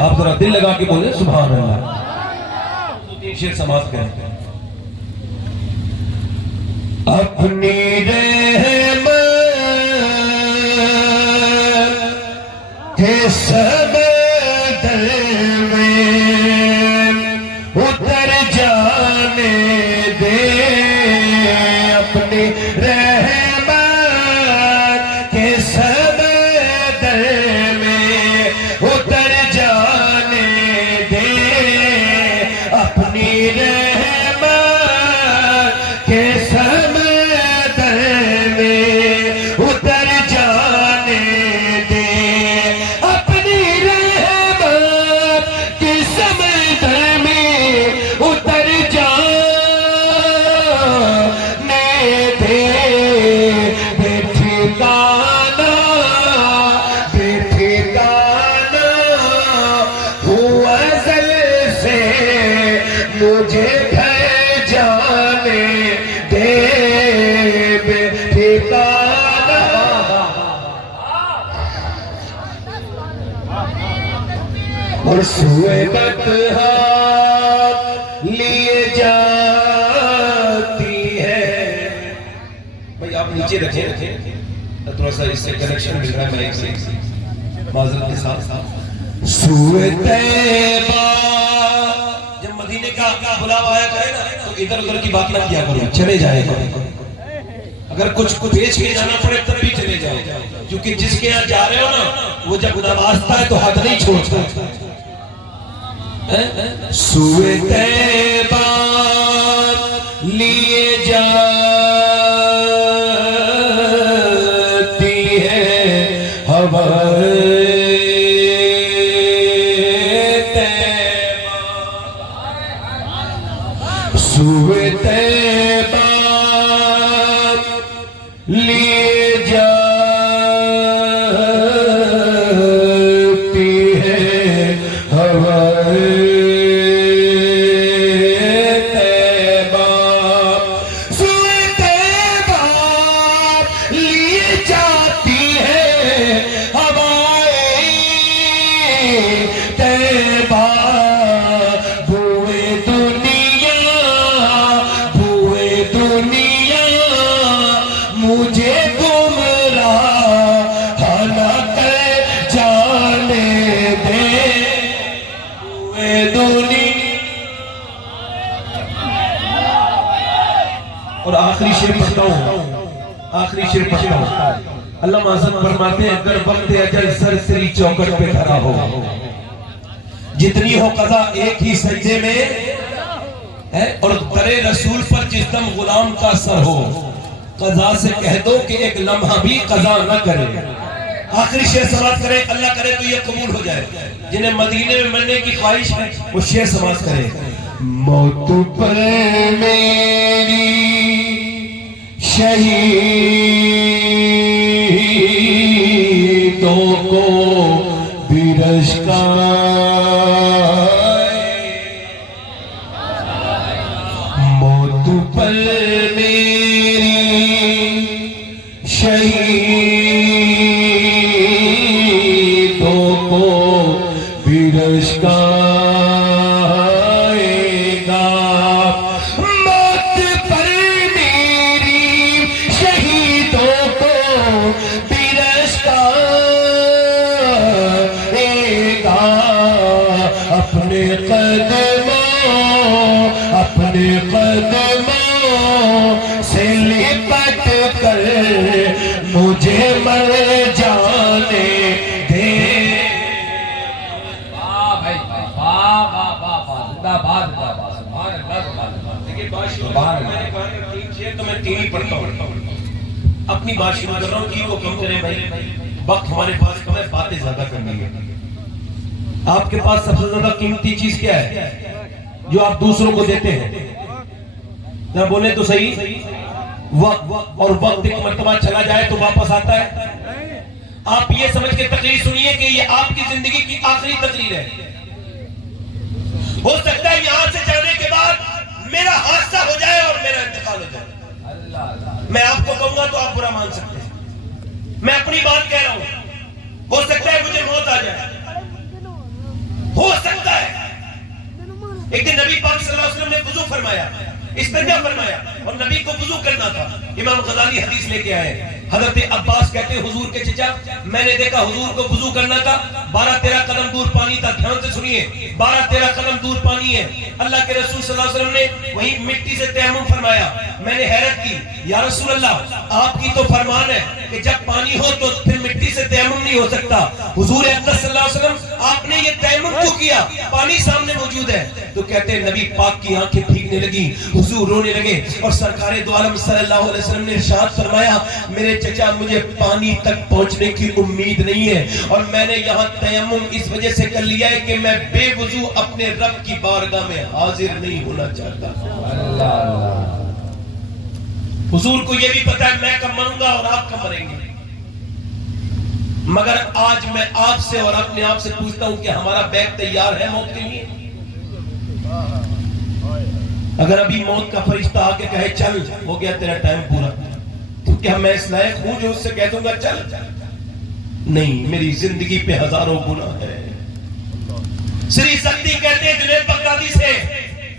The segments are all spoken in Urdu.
آپ ذرا دل لگا کے بولیں سبحان اللہ. دو تین شعر سماعت کریں. اپنی رحمت کے سمندر میں اتر جانے دے. اپنی رحمت کے سمندر میں اتر جانے دے. اپنی رحمت کے سمندر میں اتر جانے دے. اپنی رحمت کے سمندر میں اتر جانے دے. بے ٹھکانا ہوا ازل سے مجھے گھر جانے دے. بے ٹھکانا اور سوئے بطحا لیے جاتی ہے. بھئی آپ نیچے رکھیں تھوڑا سا اس سے کنیکشن مل رہا ہے مائک سے معذرت کے ساتھ. سوئے طیبہ جب مدینے کا بلاوا آیا کرے نا تو ادھر ادھر کی بات نہ کیا کرو, چلے جائے کرو. اگر کچھ بیچ کے جانا پڑے تب بھی چلے جاؤ, کیونکہ جس کے یہاں جا رہے ہو نا وہ جب نوازتا ہے تو ہاتھ نہیں چھوڑتا. سوئے طیبہ لیے جاتی ہے ہوائے طیبہ. سوئے طیبہ لیے جاتی ہے ہوائے طیبہ. سوئے طیبہ لیے جاتی ہے ہوائے طیبہ. بوئے دنیا مجھے گمراہ نہ کر جانے دے. بوئے دنیا. اور آخری شعر پڑھتا ہوں. اللہ معظم فرماتے ہیں اگر وقت اجل سر تیری چوکٹ پہ کھڑا ہو, جتنی ہو قضا ایک ہی سجدے میں ہے, اور درے رسول پر جس دم غلام کا سر ہو, قضا سے کہہ دو کہ ایک لمحہ بھی قضا نہ کرے. آخری شعر سماعت کریں, اللہ کرے تو یہ قبول ہو جائے. جنہیں مدینے میں مرنے کی خواہش ہے وہ شعر سماعت کریں. موت پر میری شہیدوں کو بھی رشکا. موت پر میری شہیدوں کو بھی رشکائے گا. موت پر میری شہیدوں کو بھی رشکائے گا. اپنے قدموں سے لپٹ کر مجھے مر جانے دے. تو میں تین ہی پڑھتا ہوں, اپنی بات شروع کر رہا ہوں. کی کو کم کریں بھائی, وقت ہمارے پاس کم ہے, باتیں زیادہ کرنی ہے. آپ کے پاس سب سے زیادہ قیمتی چیز کیا ہے جو آپ دوسروں کو دیتے ہیں؟ ذرا بولے تو صحیح. وقت. اور وقت ایک مرتبہ چلا جائے تو واپس آتا ہے. آپ یہ سمجھ کے تقریر سنیے کہ یہ آپ کی زندگی کی آخری تقریر ہے. ہو سکتا ہے یہاں سے جانے کے بعد میرا حادثہ ہو جائے اور میرا انتقال ہو جائے. میں آپ کو کہوں گا تو آپ برا مان سکتے ہیں, میں اپنی بات کہہ رہا ہوں. ہو سکتا ہے مجھے موت آ جائے. ایک دن نبی پاک صلی اللہ علیہ وسلم نے وضو فرمایا، استنجا فرمایا، اور نبی کو وضو کرنا تھا۔ امام غزالی حدیث لے کے آئے، حضرت عباس کہتے ہیں حضور کے چچا میں نے دیکھا حضور کو وضو کرنا تھا، 12-13 قدم دور پانی تھا، دھیان سے سنیے 12-13 قدم دور پانی ہے۔ اللہ کے رسول صلی اللہ علیہ وسلم نے وہیں مٹی سے تیمم فرمایا۔ میں نے حیرت کی، یا رسول اللہ آپ کی تو فرمان ہے کہ جب پانی ہو تو پھر مٹی سے تیمم نہیں ہو سکتا، حضور اقدس صلی اللہ علیہ وسلم آپ نے یہ تیمم کیوں کیا؟ پانی سامنے موجود ہے۔ تو کہتے ہیں نبی پاک کی آنکھیں بھیگنے لگی، حضور رونے لگے، اور سرکار دو عالم صلی اللہ علیہ وسلم نے ارشاد فرمایا میرے چچا مجھے پانی تک پہنچنے کی امید نہیں ہے، اور میں نے یہاں تیمم اس وجہ سے کر لیا ہے کہ میں بے وضو اپنے رب کی بارگاہ میں حاضر نہیں ہونا چاہتا۔ حضور کو یہ بھی پتا ہے میں کب مروں گا اور آپ کب مریں گے، مگر آج میں آپ سے اور اپنے آپ سے پوچھتا ہوں کہ ہمارا بیگ تیار ہے موت کے لیے؟ اگر ابھی موت کا فرشتہ آ کے کہے چل ہو گیا تیرا ٹائم پورا، تو کیا میں اس لائق ہوں جو اس سے کہہ دوں گا چل؟ نہیں، میری زندگی پہ ہزاروں گناہ ہے۔ سری سکتی کہتے ہیں جنید بغدادی سے،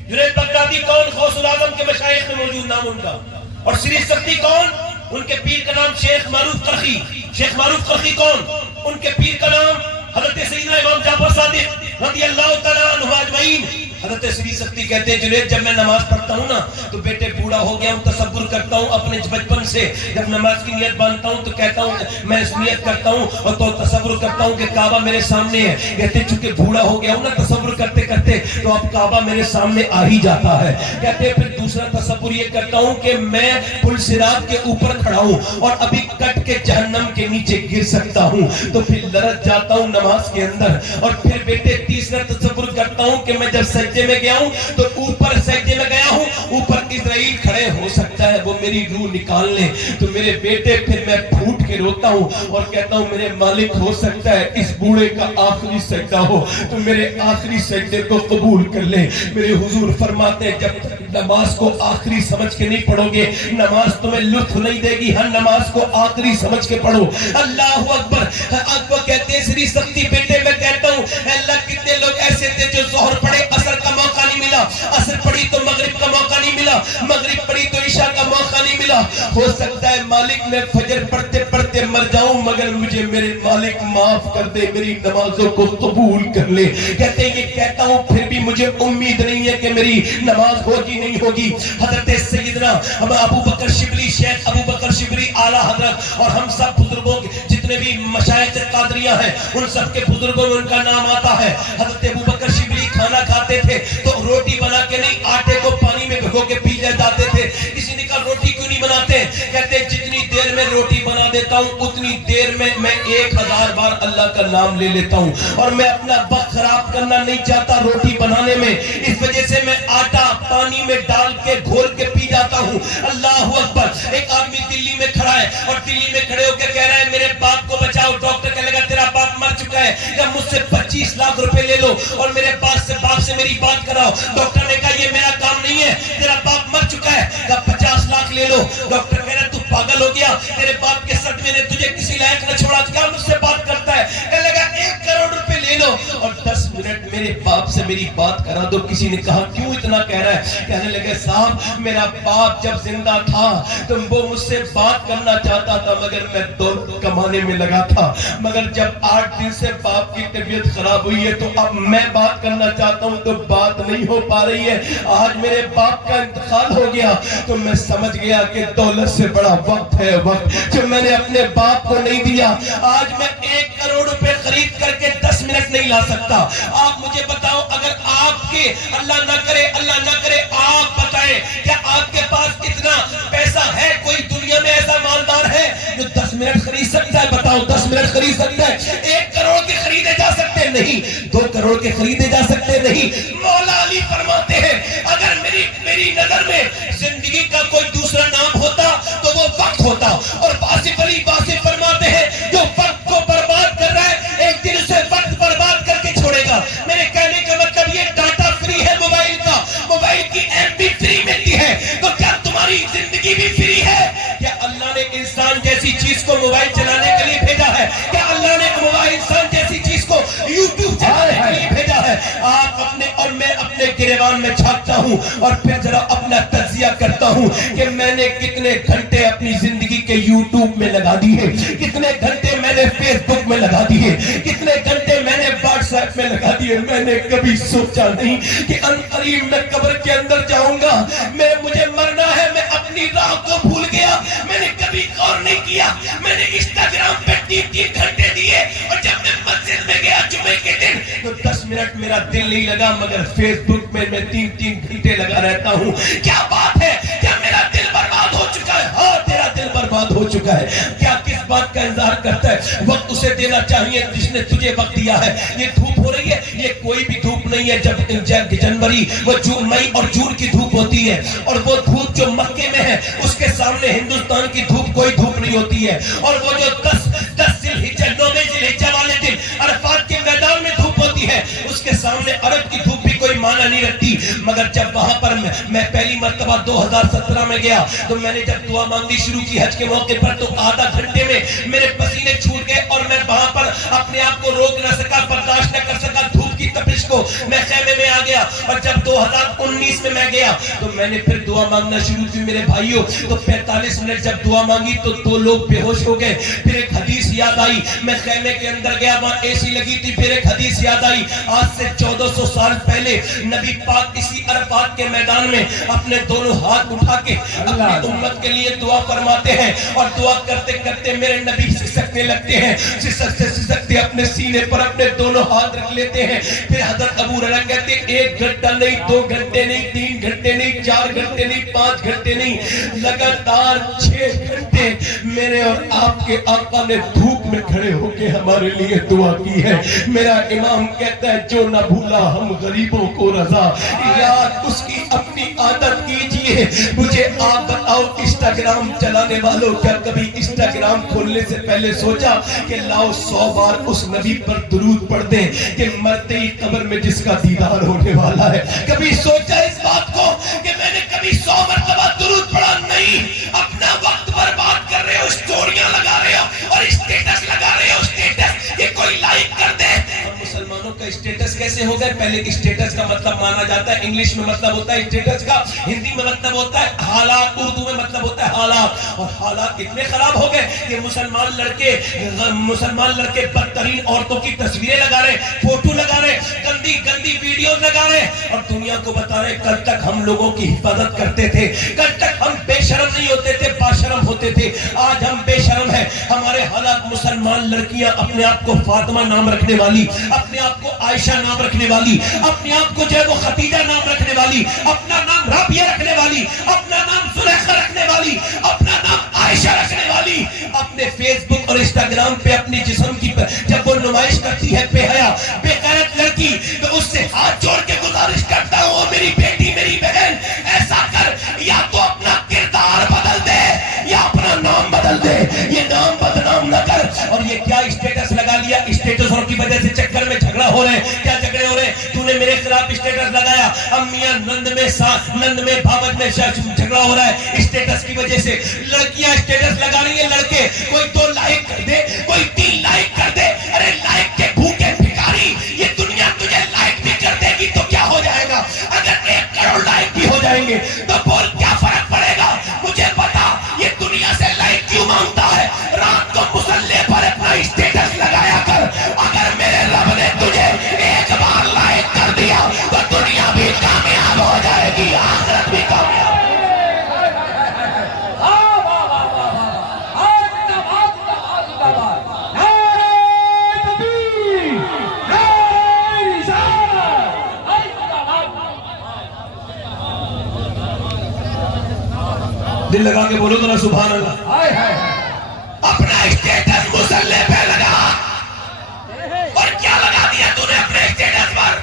جنید بغدادی کون؟ غوث العظم کے مشائخ میں موجود نام ان کا، اور سری سکتی کون؟ ان کے پیر کا نام شیخ معروف قرخی۔ شیخ معروف قرخی کون؟ ان کے پیر کا نام حضرت سیدنا امام جعفر صادق رضی اللہ تعالیٰ عنہ اجمعین۔ حضرت سری سکتی کہتے ہیں جنید جب میں نماز پڑھتا ہوں نا تو بیٹے بوڑھا ہو گیا ہوں، تصور کرتا ہوں اپنے بچپن سے، جب نماز کی نیت باندھتا ہوں تو کہتا ہوں میں اس نیت کرتا ہوں اور تو تصور کرتا ہوں کہ کعبہ میرے سامنے ہے۔ کہتے ہیں چونکہ بوڑھا ہو گیا ہوں نا تصور کرتے کرتے تو اب کعبہ میرے سامنے آ ہی جاتا ہے۔ کہتے ہیں پھر دوسرا تصور یہ کرتا ہوں کہ میں پل صراط کے اوپر کھڑا ہوں اور ابھی کٹ کے جہنم کے نیچے گر سکتا ہوں، تو پھر لرز جاتا ہوں نماز کے اندر۔ اور پھر بیٹے تیسرا تصور کرتا ہوں کہ میں جب سجدے میں گیا ہوں تو اوپر سجدے میں گیا ہوں، اوپر اسرائیل کھڑے ہو سکتا ہے وہ میری روح نکال لیں، تو میرے بیٹے پھر میں پھوٹ کے روتا ہوں اور کہتا ہوں میرے مالک ہو سکتا ہے اس بوڑھے کا آخری سجدہ ہو تو میرے آخری سجدے کو قبول کر لیں۔ میرے حضور فرماتے ہیں جب تک نماز کو آخری سمجھ کے نہیں پڑھو گے نماز تمہیں لطف نہیں دے گی، ہر نماز کو آخری سمجھ کے پڑھو۔ اللہ اکبر۔ وہ کہتے ہیں سری سکتی بیٹے میں کہتا ہوں اللہ کتنے لوگ ایسے تھے جو ظہر پڑھے عصر کا موقع نہیں ملا، عصر پڑھی تو مغرب کا موقع نہیں ملا، مغرب پڑھی تو عشاء کا موقع نہیں ملا۔ ہو سکتا ہے مالک میں فجر پڑھتے پڑھتے مر جاؤں مگر مجھے میرے مالک معاف کر دے، میری نمازوں کو قبول کر لے۔ کہتے ہیں یہ کہتا ہوں پھر بھی مجھے امید نہیں ہے کہ میری نماز ہوگی نہیں ہوگی۔ حضرت سیدنا ابو بکر شبلی، شیخ ابو بکر شبلی اعلیٰ حضرت، اور ہم سب بزرگوں جتنے بھی مشائخ قادریہ ہیں ان سب کے بزرگوں میں ان کا نام آتا ہے۔ حضرت ابو بکر شبلی کھانا کھاتے تھے تو روٹی بنا کے نہیں آٹے کو پانی میں بھگو کے پی جاتے تھے۔ کسی نے کہا روٹی کیوں نہیں بناتے؟ کہتے جتنی دیر میں روٹی بنا دیتا ہوں اتنی دیر میں 1000 بار اللہ کا نام لے لیتا ہوں، اور میں اپنا وقت خراب کرنا نہیں چاہتا روٹی بنانے میں، اس وجہ سے میں آٹا پانی میں ڈال کے گھول کے پی جاتا ہوں۔ اللہ اکبر۔ ایک آدمی دلی میں کھڑا ہے اور دلی میں کھڑے ہو کے کہہ رہا ہے میرے باپ کو بچاؤ، ڈاکٹر کہنے لگا تیرا باپ مر چکا ہے، یا مجھ سے 25 لاکھ روپے لے لو اور میرے باپ سے میری بات کراؤ۔ ڈاکٹر نے کہا یہ میرا کام نہیں ہے، تیرا باپ مر چکا ہے، کہا 50 لاکھ لے لو۔ ڈاکٹر کہہ رہا تو پاگل ہو گیا، تیرے باپ کے صدمے نے تجھے کسی لائق نہ چھوڑا، کیا مجھ سے بات کرتا ہے؟ کہنے لگا 1 کروڑ روپے لے لو اور 10 منٹ میرے باپ سے میری بات کرا دو۔ کسی نے کہا کیوں اتنا کہہ رہا ہے؟ کہنے لگے صاحب میرا باپ جب زندہ تھا تو وہ مجھ سے بات کرنا چاہتا تھا مگر میں دولت کمانے میں لگا تھا، مگر جب 8 دن سے باپ کی طبیعت خراب ہوئی ہے تو اب میں بات کرنا چاہتا ہوں تو بات نہیں ہو پا رہی ہے۔ آج میرے باپ کا انتقال ہو گیا تو میں سمجھ گیا کہ دولت سے بڑا وقت ہے وقت، جو میں نے اپنے باپ کو نہیں دیا۔ آج میں 1 کروڑ روپے خرید کر کے 10 منٹ نہیں لا سکتا۔ آپ مجھے بتاؤ اگر آپ کے اللہ نہ کرے آپ بتائیں کیا آپ کے پاس اتنا پیسہ ہے؟ کوئی دنیا میں ایسا مالدار ہے جو 10 منٹ خرید سکتا ہے؟ بتاؤ 10 منٹ خرید سکتا ہے؟ 1 کروڑ کے خریدے جا سکتے نہیں، 2 کروڑ کے خریدے جا سکتے نہیں۔ مولا علی فرماتے ہیں اگر میری نظر میں زندگی کا کوئی دوسرا نام ہوتا تو وہ وقت ہوتا، اور واصف علی واصف فرماتے ہیں جو وقت کو برباد کر رہا ہے ایک دن اسے وقت برباد کر کے چھوڑے گا۔ میرے کہنے کا مطلب یہ ڈاٹا فری ہے موبائل کا، موبائل کی ایم بھی فری ملتی ہے، تو کیا تمہاری زندگی بھی فری ہے؟ کیا اللہ نے انسان جیسی چیز کو موبائل چلانے کے لیے بھیجا ہے؟ کیا اللہ نے انسان جیسی چیز کو یوٹیوب چلانے کے لیے بھیجا ہے؟ آپ اپنے اور میں اپنے گریبان ہوں اور پھر ذرا اپنا تجزیہ کرتا ہوں کہ میں نے کتنے گھنٹے اپنی زندگی کے یوٹیوب میں لگا دیے, کتنے گھنٹے میں نے فیس بک میں لگا دیے, کتنے گھنٹے میں نے واٹس ایپ میں لگا دیے. میں نے کبھی سوچا نہیں کہ عنقریب میں قبر کے اندر جاؤں گا, مجھے مرنا ہے, میں اپنی راہ کو بھول گیا. میں نے کبھی غور نہیں کیا, میں نے انسٹاگرام پہ 3 گھنٹے دیے, اور جب میں مسجد میں گیا جمعے کے دن تو 10 منٹ میرا دل نہیں لگا, مگر فیس بک میں 3 گھنٹے لگا رہتا ہوں. کیا بات ہے, کیا میرا دل برباد ہو چکا ہے؟ ہاں تیرا دل برباد ہو چکا ہے. کیا کس بات کا انتظار کرتا ہے؟ وقت اسے دینا چاہیے جس نے تجھے وقت دیا ہے. یہ دھوپ ہو رہی ہے, یہ کوئی بھی دھوپ نہیں ہے. جب جنوری وہ مئی اور جون کی دھوپ ہوتی ہے, اور وہ دھوپ جو مکے میں ہے اس کے سامنے ہندوستان کی دھوپ کوئی دھوپ نہیں ہوتی ہے. اور وہ جو 10 ذی الحجہ 9 ذی الحجہ والے دن عرفات کے میدان میں دھوپ ہوتی ہے, اس کے سامنے عرب کی دھوپ بھی کوئی معنی نہیں رکھتی. مگر جب وہاں پر میں پہلی مرتبہ 2017 میں گیا تو میں نے جب دعا مانگنی شروع کی حج کے موقع پر, تو آدھا گھنٹے میں میرے پسینے چھوٹ گئے اور میں وہاں پر اپنے آپ کو روک نہ سکا, برداشت نہ کر سکا دھوپ کی تپش کو. میں خیمے میں آ گیا, اور جب 2019 میں گیا تو میں نے پھر دعا مانگنا شروع کی میرے بھائیوں. تو 45 منٹ جب دعا مانگی تو 2 لوگ بے ہوش ہو گئے. پھر ایک حدیث یاد آئی, میں خیمے کے اندر گیا, وہاں اے سی لگی تھی. پھر ایک حدیث یاد آئی, آج سے 1400 سال پہلے نبی پاک اسی عرفات کے میدان میں اپنے دونوں ہاتھ اٹھا کے اپنی امت کے لیے دعا فرماتے ہیں, اور دعا کرتے کرتے میرے نبی سسکنے لگتے ہیں. سسکتے سسکتے اپنے سینے پر اپنے دونوں ہاتھ رکھ لیتے ہیں. پھر حضرت ابو ہریرہ کہتے ہیں 1 گھنٹہ نہیں, 2 گھنٹے نہیں, 3 گھنٹے نہیں, 4 گھنٹے نہیں, 5 گھنٹے نہیں, لگاتار 6 گھنٹے میرے اور آپ کے آقا نے دھوپ میں کھڑے ہو کے ہمارے لیے دعا کی ہے. میرا امام کہتا ہے جو نہ بھولا ہم غریبوں کو رضا, یاد اس کی اپنی عادت کیجئے. مجھے آپ بتاؤ انسٹاگرام چلانے والوں, کیا کبھی انسٹاگرام کھولنے سے پہلے سوچا کہ لاؤ 100 بار اس نبی پر درود پڑھ دیں کہ مرتے ہی قبر میں جس کا دیدار ہونے والا ہے؟ کبھی سوچا اس بات کو کہ میں نے کبھی 100 مرتبہ درود پڑھا نہیں؟ اپنا وقت برباد کر رہے ہو, اسٹوریاں لگا رہے ہو اور اسٹیٹس لگا رہے ہو. اسٹیٹس یہ کوئی لائک کر دے. اور مسلمانوں کا اسٹیٹس کیسے ہو گئے؟ پہلے اسٹیٹس کا مطلب مانا جاتا ہے, انگلش میں مطلب ہوتا ہے اسٹیٹس کا, ہندی میں مطلب ہوتا ہے حالات, اردو میں مطلب ہوتا ہے حالات. اور حالات اتنے خراب ہو گئے کہ مسلمان لڑکے بدترین عورتوں کی تصویریں لگا رہے, فوٹو لگا رہے, گندی گندی ویڈیوز لگا رہے, اور دنیا کو بتا رہے کل تک ہم لوگوں کی حفاظت کرتے تھے, کل تک ہم بے شرم نہیں ہوتے تھے, باشرم ہوتے تھے. آج ہم بے شرم ہیں. ہمارے حالات, مسلمان لڑکیاں اپنے آپ کو فاطمہ نام رکھنے والی, اپنے آپ کو عائشہ نام رکھنے والی, اپنے آپ کو جو ہے وہ خدیجہ نام رکھنے والی, اپنا نام رابعہ رکھنے والی, اپنا نام زلیخا رکھنے والی, اپنا نام عائشہ رکھنے والی, اپنے فیس بک اور انسٹاگرام پہ اپنی جسم کی جب وہ نمائش کرتی ہے بے حیا بے غیرت لڑکی, تو اس سے ہاتھ جوڑ کے گزارش کرتا ہوں, میری بیٹی میری بہن ایسا کر, یا تو اپنا کردار بدل دے یا اپنا نام بدل دے, یہ نام بدنام نہ کر. اور یہ کیا اسٹیٹس لگا لیا, اسٹیٹسوں کی وجہ سے چکر میں جھگڑا ہو رہے ہیں. کیا جھگڑے ہو رہے ہیں؟ تو نے میرے خلاف اسٹیٹس لگایا, امیاں نند میں بھاوت میں جھگڑا ہو رہا ہے اسٹیٹس کی وجہ سے. لڑکیاں اسٹیٹس لگا رہی ہیں, لڑکے کوئی 2 لائک کر دے, کوئی 3 لائک کر دے. ارے لائک کے بھوکے بھکاری, یہ دنیا تجھے لائک بھی کر دے گی تو کیا ہو جائے گا؟ اگر 1 کروڑ لائک بھی ہو جائیں گے تو بول کیا فرق پڑے گا؟ مجھے پتا یہ دنیا سے لائک کیوں مانگتا ہے. رات کو مصلی پر اپنا اسٹیٹس لگایا کر. اگر میرے رب نے تجھے 1 بار لائک کر دیا تو دنیا بھی کامیاب ہو جائے گی, آخرت بھی کامیاب. دل لگا کے بولو ذرا سبحان اللہ. اپنا اسٹیٹس مصلی پہ لگا, اور کیا لگا دیا تو نے اپنے اسٹیٹس پر؟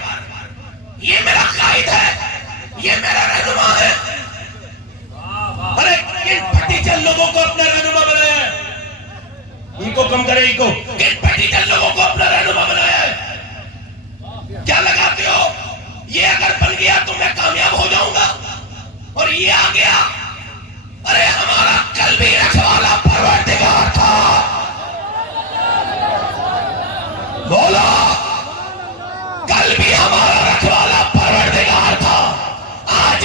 یہ میرا قائد ہے, یہ میرا رہنما ہے. ارے کن پٹیچل لوگوں کو اپنا رہنما بنایا ہے؟ ان کو کم کرے, ان کو کن پٹیچل لوگوں کو اپنا رہنما بنایا ہے؟ کیا لگاتے ہو؟ یہ اگر بن گیا تو میں کامیاب ہو جاؤں گا, اور یہ آ گیا. ارے ہمارا قلبی رکھوالا پروردگار تھا, بولا قلبی ہمارا رکھوالا پروردگار تھا. آج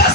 10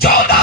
14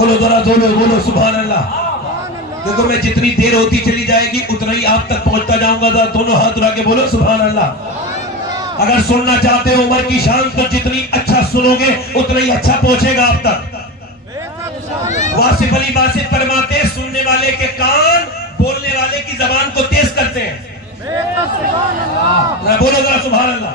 بولو ذرا بولو سبحان اللہ. دیکھو میں جتنی دیر ہوتی چلی جائے گی اتنا ہی آپ تک پہنچتا جاؤں گا. دونوں ہاتھ اٹھا کے بولو سبحان اللہ. اگر سننا چاہتے ہو عمر کی شان تو جتنی اچھا سنو گے اتنا ہی اچھا پہنچے گا آپ تک. واصف علی باسط فرماتے ہیں سننے والے کے کان بولنے والے کی زبان کو تیز کرتے ہیں. بولو ذرا سبحان اللہ.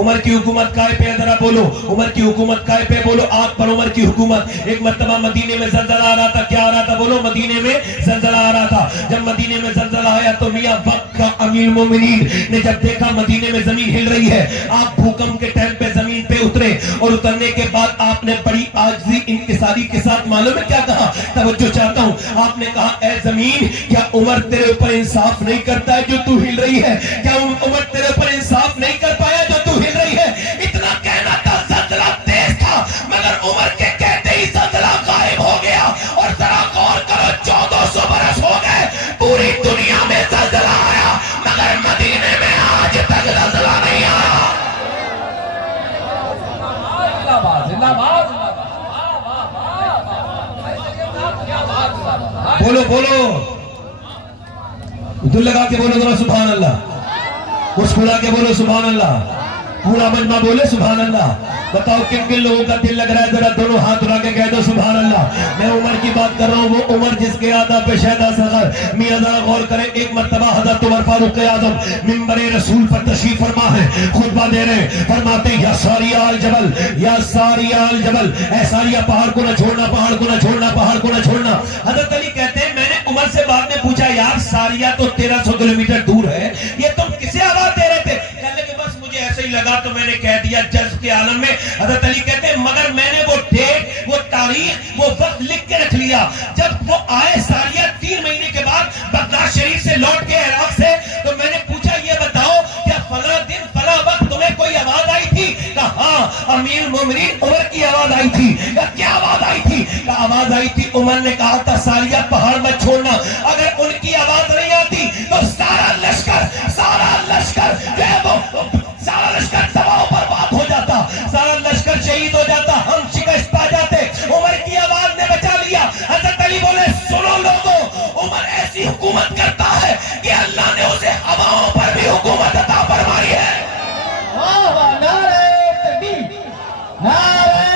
عمر کی حکومت کائے پہ ذرا بولو. عمر کی حکومت کائے پہ بولو. آگ پر عمر کی حکومت. ایک مرتبہ مدینے میں زلزلہ آ رہا تھا. کیا آ رہا تھا بولو؟ مدینے میں زلزلہ آ رہا تھا. جب مدینے میں زلزلہ آیا تو میاں وقت کا امیر مومنین نے جب دیکھا مدینے میں زمین ہل رہی ہے, آپ بھوکم کے ٹائم پہ زمین پہ اترے اور اترنے کے بعد آپ نے بڑی عاجزی انکساری کے ساتھ معلوم ہے کیا کہا؟ توجہ چاہتا ہوں. آپ نے کہا اے زمین کیا عمر تیرے اوپر انصاف نہیں کرتا ہے جو تو ہل رہی ہے؟ کیا عمر تیرے اوپر انصاف نہیں کر پایا جو تو ہل رہی ہے؟ اتنا کہنا تھا. زلزلہ تیز تھا مگر عمر کے کہتے ہی زلزلہ غائب ہو گیا. اور ذرا غور کرو 1400 برس ہو گئے پوری دنیا میں زلزلہ آیا مگر مدینے میں آج تک زلزلہ نہیں آیا. بولو دل لگا کے بولو ذرا سبحان اللہ. مسکرا کے بولو سبحان اللہ. پورا مجمع بولے سبحان اللہ. بتاؤ کن کن لوگوں کا دل لگ رہا ہے؟ ذرا دونوں ہاتھ اٹھا کے کہہ دو سبحان اللہ. میں عمر کی بات کر رہا ہوں, وہ عمر جس کے آداب پہ شہدا صغر. میاں ذرا غور کریں. ایک مرتبہ حضرت عمر فاروق اعظم منبر رسول پر تشریف فرما ہے, خطبہ دے رہے ہیں. فرماتے ہیں یا ساریہ الجبل, یا ساریہ الجبل, اے ساریہ پہاڑ کو نہ چھوڑنا, پہاڑ کو نہ چھوڑنا, پہاڑ کو نہ چھوڑنا. حضرت علی کہتے ہیں میں نے عمر سے بعد میں پوچھا یار ساریہ تو 1300 کلومیٹر دور ہے, یہ تم کسے آواز دے رہے تھے؟ کہنے کہ بس مجھے ایسے ہی لگا تو میں نے کہہ دیا جذب کے عالم میں. حضرت علی کہتے ہیں مگر میں نے وہ ڈیٹ, وہ تاریخ, وہ وقت لکھ کے رکھ لیا. جب وہ آئے ساریہ 3 مہینے کے بعد بغداد شریف سے لوٹ کے عراق سے, تو میں نے پوچھا یہ بتاؤ کیا فلاں دن فلاں وقت تمہیں کوئی آواز آئی تھی؟ کہا ہاں امیر مومنین عمر کی آواز آئی تھی. کیا آواز آئی تھی؟ کہا آواز آئی تھی عمر نے کہا تھا ساریہ پہاڑ مت چھوڑنا. اگر ان کی آواز نہیں آتی تو سارا لشکر جو ہے وہ سارا لشکر تباہ و برباد ہو جاتا, سارا لشکر شہید ہو جاتا, ہم شکست پا جاتے. عمر کی آواز نے بچا لیا. حضرت علی بولے سنو لوگوں, عمر ایسی حکومت کرتا ہے کہ اللہ نے اسے ہواؤں پر بھی حکومت عطا فرمائی ہے. نعرہ تکبیر, نعرہ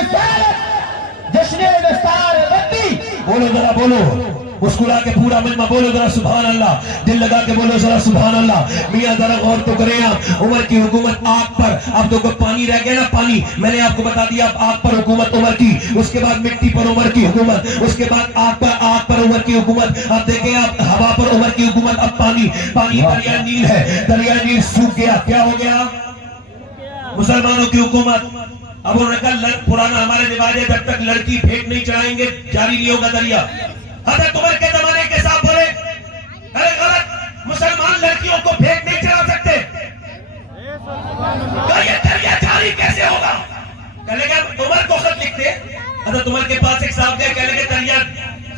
رسالت, جشن دستار بندی. بولو ذرا بولو. مسکرا کے پورا مجمع بولو ذرا سبحان اللہ. دل لگا کے بولو ذرا سبحان اللہ. میاں ذرا غور تو کریں آپ. عمر کی حکومت آگ پر. اب دیکھو پانی رہ گیا نا, پانی میں نے آپ کو بتا دیا. اب آگ پر حکومت عمر کی, اس کے بعد مٹی پر عمر کی حکومت, اس کے بعد آگ پر عمر کی حکومت. اب دیکھیں آپ ہوا پر عمر کی حکومت. اب پانی دریا نیل ہے, دریا نیل سوکھ گیا. کیا ہو گیا؟ مسلمانوں کی حکومت. اب انہوں نے کہا پرانا ہمارے رواج ہے جب تک لڑکی بھیٹ نہیں چڑھائیں گے جاری نہیں ہوگا دریا. حضرت عمر کے زمانے کے ساتھ بولے ارے غلط, مسلمان لڑکیوں کو بھیٹ نہیں چڑھا سکتے. یہ دریا جاری کیسے ہوگا؟ کہنے کہ عمر کو خط لکھتے. حضرت عمر کے پاس ایک صاحب گئے, کہنے کہ دریا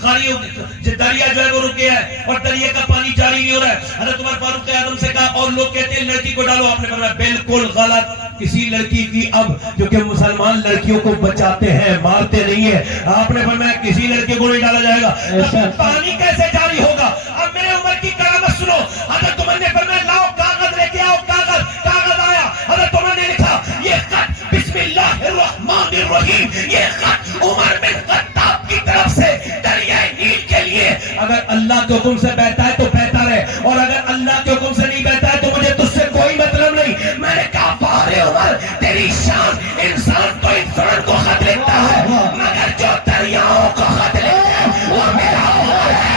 خالی ہو, دریا جو ہے وہ رک گیا ہے اور دریا کا پانی جاری نہیں ہو رہا ہے. حضرت عمر فاروق اعظم سے کہا اور لوگ کہتے ہیں لڑکی کو ڈالو. آپ نے فرمایا بالکل غلط, کسی لڑکی کی, اب جو کہ مسلمان لڑکیوں کو بچاتے ہیں مارتے نہیں ہیں, آپ نے فرمایا کسی لڑکے کو نہیں ڈالا جائے گا. پانی کیسے جاری ہوگا؟ اب میرے عمر کی کرامت سنو. حضرت عمر نے فرمایا لاؤ کاغذ لے کے آؤ. کاغذ آیا. حضرت عمر نے لکھا یہ خط بسم اللہ الرحمن الرحیم, یہ خط عمر بن خطاب کی طرف سے دریائے نیل کے لیے. اگر اللہ کے حکم سے بہتا ہے تو بہتا رہے, اور اگر اللہ کے حکم سے نہیں بہتا ہے تو مجھے تجھ سے کوئی مطلب نہیں. میں نے کہا بارے عمر تیری شان, انسان تو انسان کو خط لکھتا ہے مگر جو دریاؤں کو خط لکھتا ہے وہ میرا عمر ہے.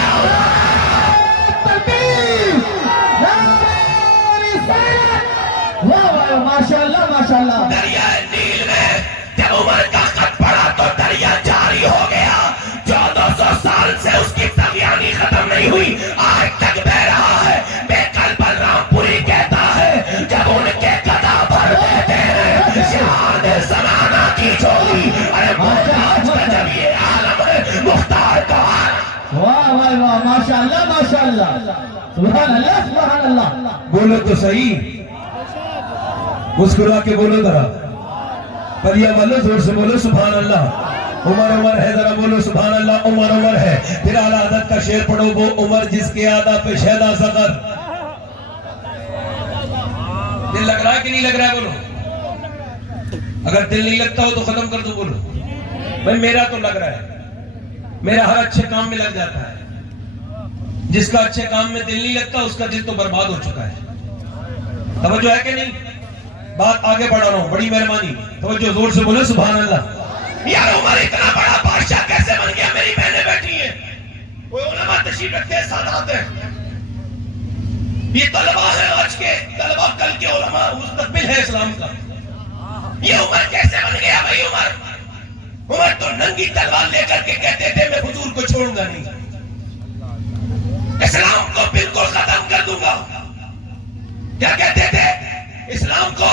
ماشاءاللہ ماشاءاللہ. دریائے نیل میں جب عمر کا خط پڑا تو دریا جاری ہو گیا. 1400 سال سے اس کی تغیانی ختم نہیں ہوئی, آج تک بہ رہا ہے. بیکل بلرام پوری کہتا ہے جب ان کے قدا بھر دیتے ہیں شہاد زمانہ کی چولی. ارے محتاج کا جب یہ عالم ہے مختار کا عالم. واہ واہ واہ, ماشاءاللہ ماشاءاللہ, سبحان اللہ سبحان اللہ. بولو تو صحیح, مسکرا کے بولو ذرا. پریا والو زور سے بولو سبحان اللہ. عمر عمر ہے، ذرا بولو سبحان اللہ، عمر عمر ہے۔ پھر اعلیٰ حضرت کا شعر پڑھو، وہ عمر جس کے آدھا پہ شہدہ سقر۔ دل لگ رہا ہے کہ نہیں لگ رہا ہے؟ بولو، اگر دل نہیں لگتا ہو تو ختم کر دو، بولو بھائی میرا تو لگ رہا ہے، میرا ہر اچھے کام میں لگ جاتا ہے۔ جس کا اچھے کام میں دل نہیں لگتا اس کا دل تو برباد ہو چکا ہے۔ توجہ ہے کہ نہیں؟ بات آگے بڑھا رہا ہوں، بڑی مہربانی، توجہ زور سے بولے سبحان اللہ۔ یار عمر اتنا بڑا بادشاہ کیسے بن گیا؟ میری بہنیں بیٹھی ہیں، کوئی علماء تشریف رکھتے ہیں، سادات ہیں، یہ طلبہ ہیں آج کے، طلبہ کل کے علماء، مستقبل ہے اسلام کا۔ یہ عمر کیسے بن گیا بھائی؟ عمر تو ننگی تلوار لے کر کے کہتے تھے میں حضور کو چھوڑوں گا نہیں، اسلام کو بالکل ختم کر دوں گا۔ کیا کہتے تھے؟ اسلام کو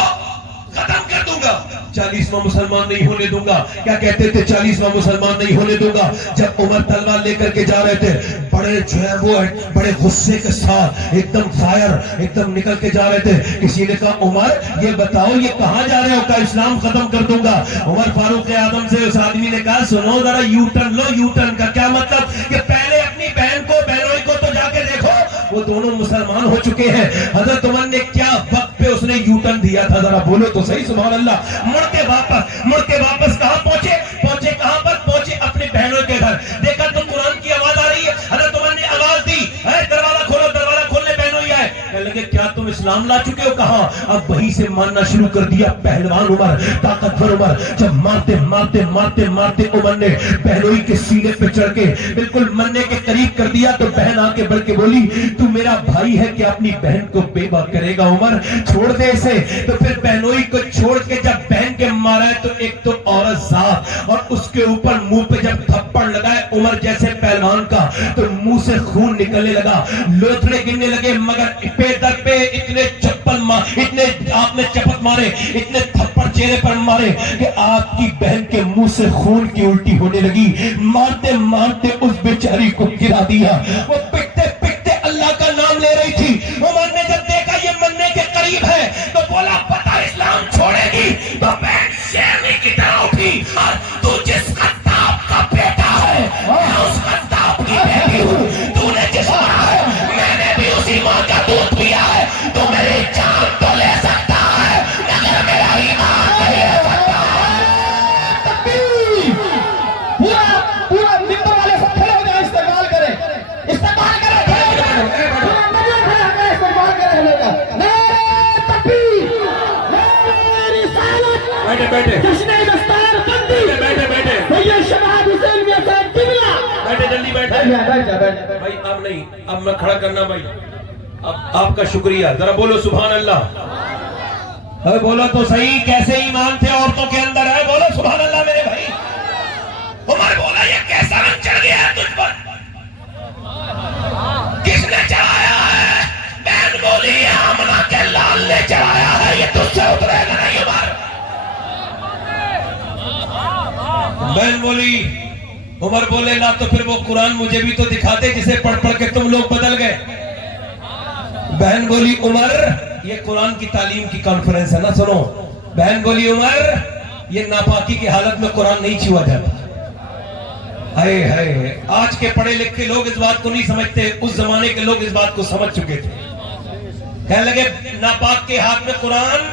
ختم کر دوں گا، 40واں مسلمان نہیں ہونے دوں گا۔ کیا کہتے تھے؟ 40واں مسلمان نہیں ہونے دوں گا۔ جب عمر تلوار لے کر کے جا رہے تھے، بڑے جو ہے وہ بڑے غصے کے ساتھ ایک دم فائر ایک دم نکل کے جا رہے تھے۔ کسی نے کہا عمر یہ بتاؤ یہ کہاں جا رہے ہو؟ کہا اسلام ختم کر دوں گا۔ عمر فاروق اعظم سے اس آدمی نے کہا سنو ذرا، یو ٹرن لو۔ یو ٹرن کا کیا مطلب؟ کہ پہلے اپنی بہن کو، بہنوئی کو تو جا کے دیکھو، وہ دونوں مسلمان ہو چکے ہیں۔ حضرت عمر نے کیا وقت پہ اس نے یو ٹرن دیا تھا؟ ذرا بولو تو صحیح سبحان اللہ۔ مڑ کے واپس کہاں پہنچے کہاں پر پہنچے؟ اپنی بہنوں کے گھر۔ دیکھا تو قرآن کی آواز آ رہی ہے، حضرت عمر نے آواز دی، دروازہ کھولو، دروازہ کھولنے بہنوں ہی آئے، کہنے لگے کیا تم اسلام لا چکے ہو؟ کہاں؟ اب وہیں سے ماننا شروع کر دیا۔ پہلوان عمر، طاقتور عمر، جب مارتے عمر نے بہنوئی کے سینے پہ چڑھ کے بالکل مرنے کے قریب کر دیا تو بہن آ کے بڑھ کے بولی تو میرا بھائی ہے کہ اپنی بہن کو بیوہ کرے گا؟ عمر چھوڑ دے اسے۔ تو پھر بہنوئی کو چھوڑ کے جب بہن کے مارا ہے تو ایک تو عورت ذات اور اس کے اوپر منہ پہ جب تھپڑ لگا ہے عمر جیسے پہلوان کا تو منہ سے خون نکلنے لگا، لوتھڑے گرنے لگے، مگر پہ در پہ اتنے آپ نے چپت مارے، اتنے تھپڑ چہرے پر مارے کہ آپ کی بہن کے منہ سے خون کی الٹی ہونے لگی۔ مارتے اس بیچاری کو گرا دیا۔ وہ پٹتے اللہ کا نام لے رہی تھی۔ عمر نے جب دیکھا یہ مرنے کے قریب ہے تو بولا پتہ اسلام چھوڑے گی؟ تو بہن شیرنی کی طرح اٹھی، اور تو جس خطاب کا بیٹا ہے میں اس خطاب کی بیٹی ہوں، تو نے جس ماں ہے میں نے بھی اسی ماں کا دودھ پیا ہے، تو میری جان تو لے سکتا ہے مگر میرا ایمان نہیں لے سکتا۔ تکبیر! پورا ممبر والے سب کھڑے ہو جائیں، استقبال کریں، استقبال کریں، کھڑے ہو جائیں، پورا ممبر کھڑا ہو جائیں، استقبال کریں لوگوں کا۔ نعرہ تکبیر! نعرہ رسالت! بیٹھے جشن دستار بندی! سید شہاب حسین میاں صاحب قبلہ! جلدی بیٹھے بیٹھ جا بھائی، اب نہیں، اب میں کھڑا کرنا بھائی، اب آپ کا شکریہ، ذرا بولو سبحان اللہ۔ ارے بولو تو صحیح، کیسے ایمان تھے عورتوں کے اندر ہے؟ بولو سبحان اللہ میرے بھائی۔ عمر بولا یہ کیسا رنگ چڑھ گیا ہے تجھ پر؟ کس نے چڑھایا ہے؟ بہن بولی آمنہ کے لال نے چڑھایا ہے، یہ تجھ سے اترے گا نہیں عمر۔ بہن بولی، عمر بولے نا تو پھر وہ قرآن مجھے بھی تو دکھاتے جسے پڑھ پڑھ کے تم لوگ بدل گئے۔ بہن بولی عمر، یہ قرآن کی تعلیم کی کانفرنس ہے نا، سنو۔ بہن بولی عمر، یہ ناپاکی کی حالت میں قرآن نہیں چھوا جاتا۔ ہائے ہائے، آج کے پڑھے لکھے لوگ اس بات کو نہیں سمجھتے، اس زمانے کے لوگ اس بات کو سمجھ چکے تھے۔ کہنے لگے ناپاک کے ہاتھ میں قرآن،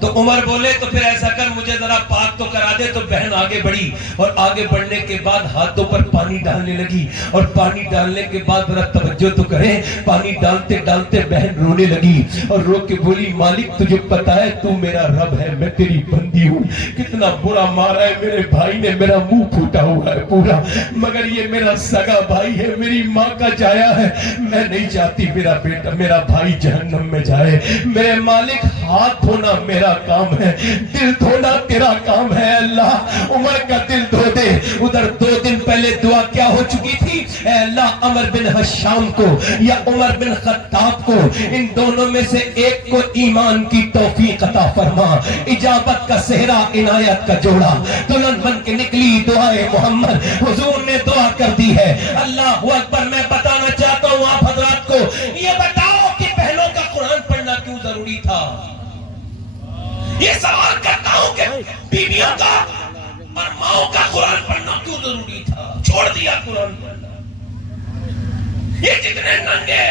تو عمر بولے تو پھر ایسا کر مجھے ذرا پاک تو کرا دے۔ تو بہن آگے بڑھی اور آگے بڑھنے کے بعد ہاتھوں پر پانی ڈالنے لگی، اور پانی ڈالنے کے بعد ذرا توجہ تو کریں، پانی ڈالتے ڈالتے بہن رونے لگی اور رو کے بولی مالک تجھے پتا ہے تو میرا رب ہے، میں تیری بندی ہوں، کتنا برا مارا ہے میرے بھائی نے، میرا منہ پھوٹا ہوا ہے پورا، مگر یہ میرا سگا بھائی ہے، میری ماں کا جایا ہے، میں نہیں چاہتی میرا بیٹا میرا بھائی جہنم میں جائے۔ میرے مالک ہاتھ دھونا میرا کام ہے، دل دھونا تیرا کام ہے، اللہ عمر کا دل دھو دے۔ ادھر 2 دن پہلے دعا کیا ہو چکی تھی؟ اے اللہ عمر بن حشام کو یا عمر بن خطاب کو، ان دونوں میں سے ایک کو ایمان کی توفیق عطا فرما، اجابت کا صحرا عنایت کا جوڑا، دلہن بن کے نکلی دعائے محمد، حضور نے دعا کر دی ہے۔ اللہ اکبر۔ میں بتانا چاہتا ہوں آپ حضرات کو، یہ بتاؤ کہ بہنوں کا قرآن پڑھنا کیوں ضروری تھا؟ یہ سوال کرتا ہوں کہ بیویوں کا اور ماؤں کا یہ جتنے ننگے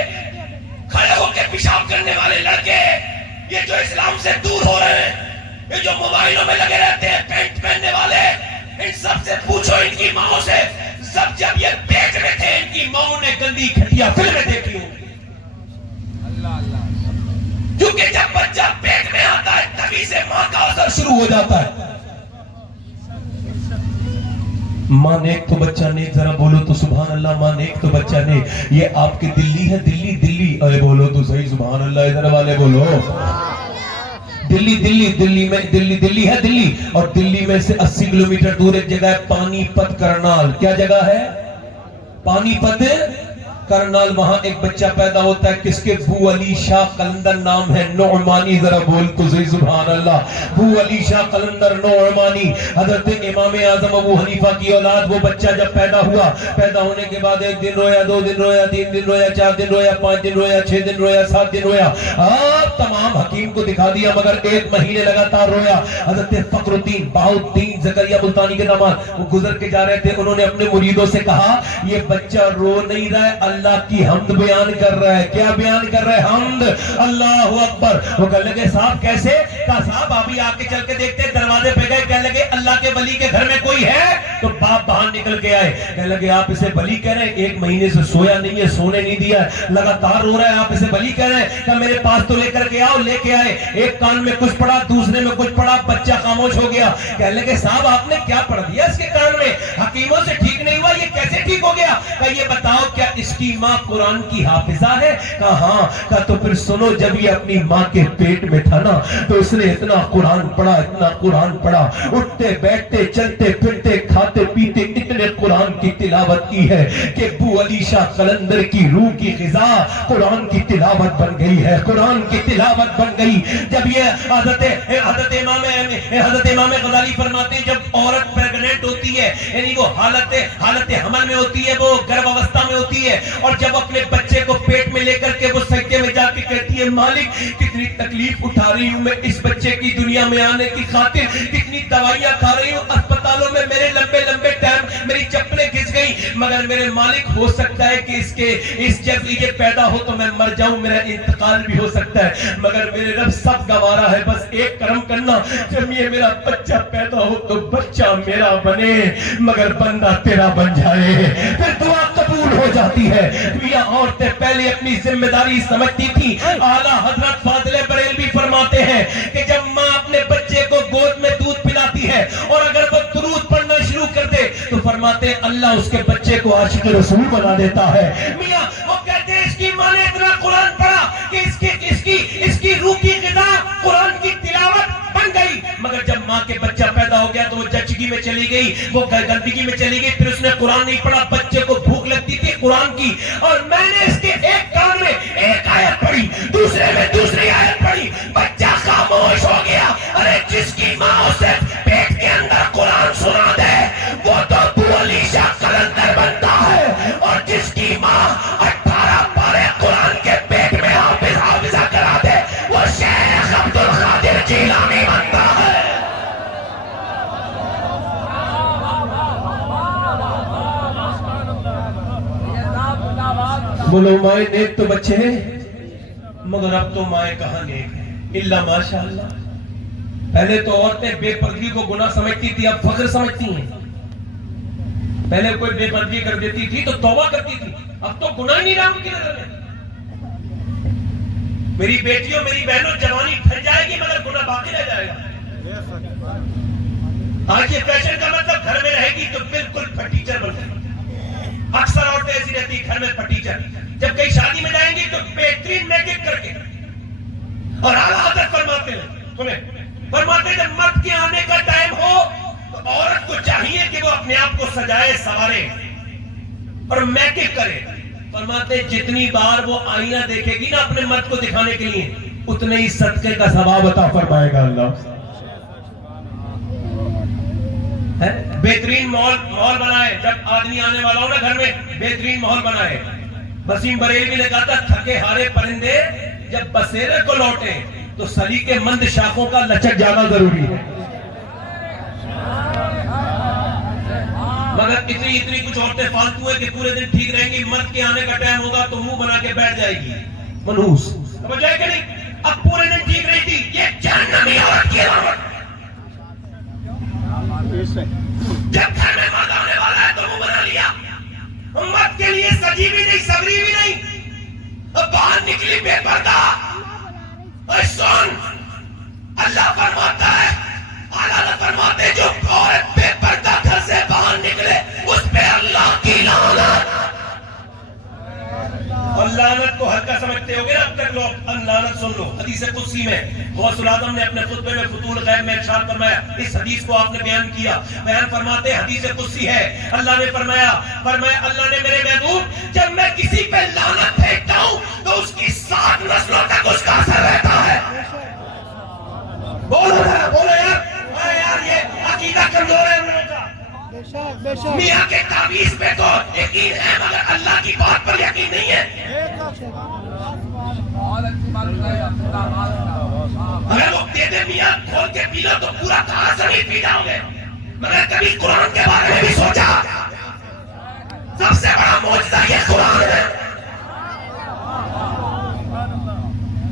کھڑے ہو کے پیشاب کرنے والے لڑکے، یہ جو اسلام سے دور ہو رہے ہیں، یہ جو موبائلوں میں لگے رہتے ہیں پینٹ پہننے والے، ان سب سے پوچھو ان کی ماں سے، سب جب یہ پیٹ میں تھے ان کی ماں نے گندی گھٹیا فلمیں دیکھی ہوں، کیونکہ جب بچہ پیٹ میں آتا ہے تبھی سے ماں کا اثر شروع ہو جاتا ہے۔ ماں نیک تو بچہ نیک، ذرا بولو تو سبحان اللہ، ماں نیک تو بچہ نیک۔ یہ آپ کی دلی ہے، دلی دلی، اے بولو تو صحیح سبحان اللہ، ادھر والے بولو دلی دلی، دلی میں دلی ہے دلی، اور دلی میں سے 80 کلومیٹر دور ایک جگہ ہے پانی پت کرنال۔ کیا جگہ ہے؟ پانی پت کرنال۔ وہاں ایک بچہ پیدا ہوتا ہے، کس کے؟ بو علی شاہ قلندر نام ہے، نعمانی، ذرا بول تو صحیح سبحان اللہ، بو علی شاہ قلندر نعمانی، حضرت امام اعظم ابو حنیفہ کی اولاد۔ وہ بچہ جب پیدا ہوا، پیدا ہونے کے بعد 1 دن رویا، 2 دن رویا، 3 دن رویا، 4 دن رویا، 5 دن رویا، 6 دن رویا، 7 دن رویا، آپ تمام حکیم کو دکھا دیا، مگر 1 مہینے لگاتار رویا۔ حضرت فخر الدین بہاؤالدین زکریا ملتانی کے داماد، وہ گزر کے جا رہے تھے، انہوں نے اپنے مریدوں سے کہا یہ بچہ رو نہیں رہا ہے، اللہ کی حمد بیان کر رہا ہے۔ کیا بیان کر رہا ہے؟ حمد، اللہ اکبر۔ وہ کہنے لگے صاحب کیسے؟ کہا صاحب ابھی آ کے چل کے دیکھتے، دروازے پہ گئے، کہنے لگے اللہ کے ولی کے گھر میں کوئی ہے؟ تو باپ باہر نکل کے آئے، کہنے لگے آپ اسے ولی کہہ رہے ہیں؟ 1 مہینے سے سویا نہیں ہے، سونے نہیں دیا ہے، لگاتار رو رہا ہے، آپ اسے ولی کہہ رہے ہیں؟ کہ میرے پاس تو لے کر کے آؤ۔ لے کے آئے، ایک کان میں کچھ پڑا، دوسرے میں کچھ پڑا، بچہ خاموش ہو گیا۔ کہنے لگے صاحب آپ نے کیا پڑھ دیا اس کے کان میں؟ حکیموں سے ٹھیک نہیں ہوا، یہ کیسے ٹھیک ہو گیا؟ کہ یہ بتاؤ کیا اس کی ماں قرآن کی حافظہ ہے؟ کہا ہاں۔ کہا تو پھر سنو، جب یہ اپنی ماں کے پیٹ میں تھا نا تو اس نے اتنا قرآن پڑھا، اتنا قرآن پڑھا، اٹھتے بیٹھتے چلتے پھرتے کھاتے پیتے اتنے قرآن کی تلاوت کی ہے کہ بو علی شاہ قلندر کی روح کی غذا قرآن کی تلاوت بن گئی ہے، قرآن کی تلاوت بن گئی۔ جب یہ حضرت امام غزالی فرماتے ہیں جب عورت پریگننٹ ہوتی ہے، یعنی وہ حالت حمل میں ہوتی ہے، وہ گربھ اوستھا میں ہوتی ہے، اور جب اپنے بچے کو پیٹ میں لے کر کے وہ سجدے میں جا کے کہتی ہے مالک کتنی تکلیف اٹھا رہی ہوں میں اس بچے کی دنیا میں آنے کی خاطر، کتنی دوائیاں کھا رہی ہوں، اسپتالوں میں میرے لمبے لمبے ٹائم میری چپلیں گھس گئی، مگر میرے مالک ہو سکتا ہے کہ جب یہ پیدا ہو تو میں مر جاؤں، میرا انتقال بھی ہو سکتا ہے، مگر میرے رب سب گوارا ہے، بس ایک کرم کرنا، جب یہ میرا بچہ پیدا ہو تو بچہ میرا بنے مگر بندہ تیرا بن جائے۔ پھر دعا قبول ہو جاتی ہے۔ یہ عورتیں پہلے اپنی ذمہ داری سمجھتی تھی۔ اعلیٰ حضرت فاضل بریلوی فرماتے ہیں کہ جب ماں اپنے بچے کو گود میں دودھ پلاتی ہے اور اگر وہ درود پڑھنا شروع کر دے تو فرماتے ہیں اللہ اس کے بچے کو عاشق رسول بنا دیتا ہے۔ میاں وہ کہتے ہیں اس کی ماں نے اتنا قرآن پڑھا کہ اس کی روح کی غذا قرآن کی تلاوت بن گئی، مگر جب ماں کے بچہ پیدا ہو گیا تو وہ جچگی میں چلی گئی، وہ گندگی میں چلی گئی، پھر اس نے قرآن نہیں پڑھا، بچے کو بھوک لگتی تھی قرآن کی، اور میں نے اس کے ایک کان میں ایک آیت پڑھی، دوسرے میں دوسری آیت پڑھی، بچہ خاموش ہو گیا۔ ارے جس کی ماں اسے پیٹ کے اندر قرآن سنا دے وہ تو بو علی شاہ قلندر بنتا ہے، اور جس کی ماں 18 پارے قرآن کے پیٹ میں حافظہ کرا دے وہ شیخ عبد القادر جیلانی بنتا ہے۔ بولو مائیں نیک تو بچے ہیں، مگر اب تو مائیں کہاں نیک ہیں، الا ماشاء اللہ۔ پہلے تو عورتیں بے پردگی کو گناہ سمجھتی تھی، اب فخر سمجھتی ہیں۔ پہلے کوئی بے پردگی کر دیتی تھی تو توبہ کرتی تھی، اب تو گناہ نہیں رہا ان کی نظر میں۔ میری بیٹیوں میری بہنوں جوانی پھر جائے گی مگر گناہ باقی رہ جائے گا۔ آج یہ فیشن کا مطلب گھر میں رہے گی تو بالکل پھٹیچر بن جائے گی۔ اکثر عورتیں ایسی رہتی گھر میں پھٹیچر، جب کہیں شادی میں جائیں گی تو بہترین میک اپ کر کے، اور اعلیٰ حضرت فرماتے ہیں جب مرد کے آنے کا ٹائم ہو تو عورت کو چاہیے کہ وہ اپنے آپ کو سجائے سوارے اور میک اپ کرے۔ فرماتے جتنی بار وہ آئینہ دیکھے گی نا اپنے مرد کو دکھانے کے لیے اتنے ہی صدقے کا ثواب عطا فرمائے گا اللہ۔ بہترین ماحول بنائے، جب آدمی آنے والا ہو نا گھر میں بہترین ماحول بنائے۔ وسیم بریلوی نے کہا تھا تھکے ہارے پرندے جب بسیرے کو لوٹے تو سلیقے مند شاخوں کا لچک جانا ضروری ہے۔ مگر اتنی کچھ عورتیں فالتو ہیں کہ پورے دن ٹھیک رہیں گی، مرد کے آنے کا ٹائم ہوگا تو منہ بنا کے بیٹھ جائے گی منحوس. سمجھ جائے کہ نہیں؟ اب پورے دن ٹھیک رہی تھی، یہ جہنمی عورت کی علامت. جب گھر میں مرد آنے والا ہے تو منہ بنا لیا، امت کے لیے سجی بھی نہیں صبری بھی نہیں، اب باہر نکلی بے پردہ. اور سن، اللہ فرماتا ہے، اعلیٰ فرماتے جو عورت بے پردہ گھر سے باہر نکلے اس پہ اللہ کی لعنت. اور لعنت کو ہلکا سمجھتے ہوگے نا اب تک لوگ. لعنت سن لو، حدیث قدسی میں غوث العظم نے اپنے خطبے میں فتول غیب میں ارشاد فرمایا، اس حدیث کو آپ نے بیان کیا، بیان فرماتے حدیث قدسی ہے، اللہ نے فرمایا اللہ نے میرے محبوب جب میں کسی پہ لعنت پھینکتا ہوں تو اس کی 7 نسلوں تک اس کا اثر رہتا ہے. بولو یار یہ عقیدہ کمزور ہے. میاں کے تعویذ پہ تو یقین ہے مگر اللہ کی بات پر یقین نہیں ہے. اگر وہ دے دے میاں کھول کے پی لو تو پورا کہاں سے نہیں پی جاؤ گے. مگر کبھی قرآن کے بارے میں بھی سوچا؟ سب سے بڑا معجزہ یہ قرآن ہے.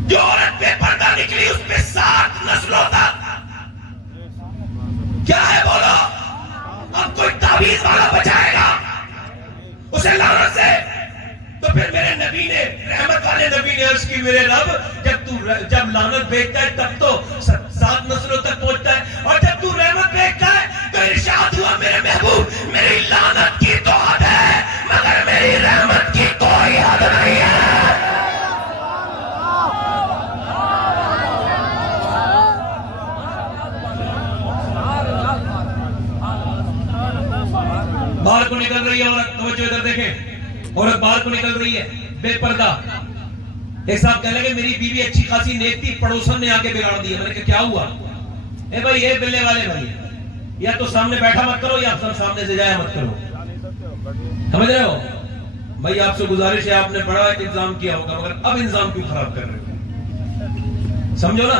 جو عورت بے پردہ نکلی اس پہ 7 نسلوں تک کیا ہے بولو. اب کوئی تعویذ والا بچائے گا اسے لعنت سے؟ تو پھر میرے نبی نے، رحمت والے نبی نے عرض کی، میرے رب جب لعنت بھیجتا ہے تب تو 7 نسلوں تک پہنچتا ہے، اور جب تو رحمت بھیجتا ہے تو ارشاد ہوا میرے محبوب میری لعنت کی تو حد ہے مگر میری رحمت کی کوئی حد نہیں ہے. باہر کو نکل رہی ہے عورت، توجہ ادھر دیکھیں، عورت باہر کو نکل رہی ہے بے پردہ. ایک صاحب کہنے لگے میری بیوی اچھی خاصی نیک تھی، پڑوسن نے آگے بگاڑ دیا. میں نے کہا کیا ہوا؟ اے بھائی یہ بلنے والے بھائی، یا تو سامنے بیٹھا مت کرو یا سامنے سے جایا مت کرو. سمجھ رہے ہو بھائی؟ آپ سے گزارش ہے، آپ نے بڑا ایک انتظام کیا ہوگا مگر اب انتظام کیوں خراب کر رہے ہو؟ سمجھو نا،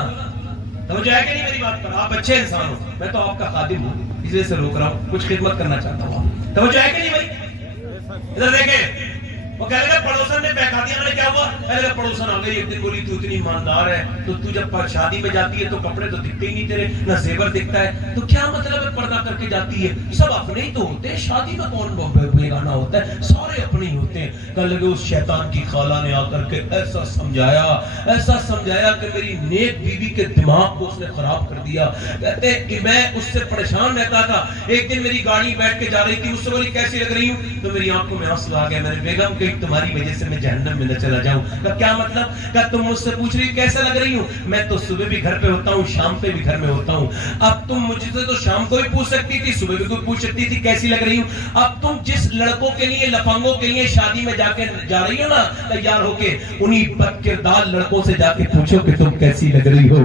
توجہ ہے کہ نہیں میری بات پر؟ آپ اچھے انسان ہو، میں تو آپ کا خادم ہوں، اس وجہ سے روک رہا ہوں، کچھ خدمت کرنا چاہتا ہوں. توجہ ہے کہ نہیں بھائی؟ ادھر دیکھیں، وہ کہہ لگا پڑوسن نے بہکا دیا. میں نے کیا ہوا؟ کہہ لگا پڑوسن آ گئی ایک دن، بولی تو اتنی ایماندار ہے تو جب شادی میں جاتی ہے تو کپڑے تو دکھتے ہی نہیں تیرے، نہ زیور دکھتا ہے، تو کیا مطلب ہے پردہ کر کے جاتی ہے؟ سب اپنے ہی تو ہوتے ہیں، شادی میں کون بیگانہ ہوتا ہے، سارے اپنے ہی ہوتے ہیں. کہنے لگے اس شیطان کی خالہ نے آ کر کے ایسا سمجھایا کہ میری نیک بیوی کے دماغ کو اس نے خراب کر دیا. کہتے ہیں کہ میں اس سے پریشان رہتا تھا. ایک دن میری گاڑی بیٹھ کے جا رہی تھی، اس سے بولی کیسی لگ رہی ہوں؟ تو میری آنکھوں میں آنسو آ گیا. میں نے بیگم کہ تمہاری وجہ سے میں جہنم میں نہ چلا جاؤں. کہا کیا مطلب؟ کہا تم مجھ سے پوچھ رہی کیسا لگ رہی ہوں؟ میں تو صبح بھی گھر پہ ہوتا ہوں، شام پہ بھی گھر میں ہوتا ہوں. اب تم مجھ سے تو شام کو بھی پوچھ سکتی تھی، صبح بھی کوئی پوچھ سکتی تھی کیسی لگ رہی ہوں. اب تم جس لڑکوں کے لیے، لفنگوں کے لیے شادی میں جا رہی ہو نا تیار ہو کے، انہی بد کردار لڑکوں سے جا کے پوچھو کہ تم کیسی لگ رہی ہو.